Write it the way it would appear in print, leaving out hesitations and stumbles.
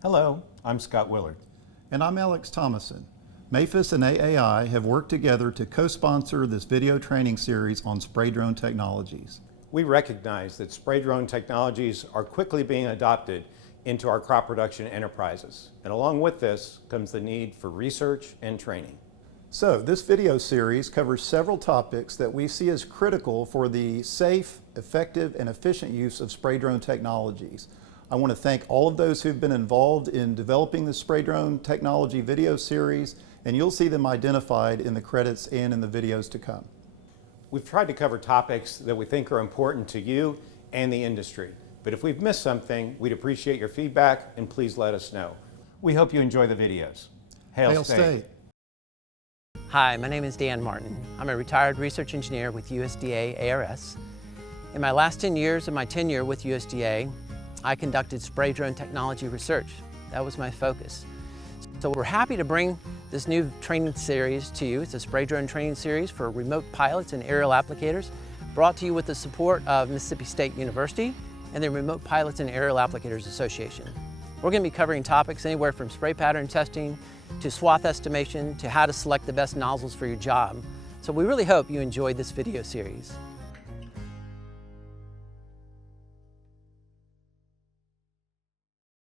Hello, I'm Scott Willard. And I'm Alex Thomason. MAFIS and AAI have worked together to co-sponsor this video training series on spray drone technologies. We recognize that spray drone technologies are quickly being adopted into our crop production enterprises. And along with this comes the need for research and training. So this video series covers several topics that we see as critical for the safe, effective, and efficient use of spray drone technologies. I want to thank all of those who've been involved in developing the spray drone technology video series, and you'll see them identified in the credits and in the videos to come. We've tried to cover topics that we think are important to you and the industry. But if we've missed something, we'd appreciate your feedback, and please let us know. We hope you enjoy the videos. Hail State. Hi, my name is Dan Martin. I'm a retired research engineer with USDA ARS. In my last 10 years of my tenure with USDA, I conducted spray drone technology research. That was my focus. So we're happy to bring this new training series to you. It's a spray drone training series for remote pilots and aerial applicators, brought to you with the support of Mississippi State University and the Remote Pilots and Aerial Applicators Association. We're going to be covering topics anywhere from spray pattern testing to swath estimation to how to select the best nozzles for your job. So we really hope you enjoyed this video series.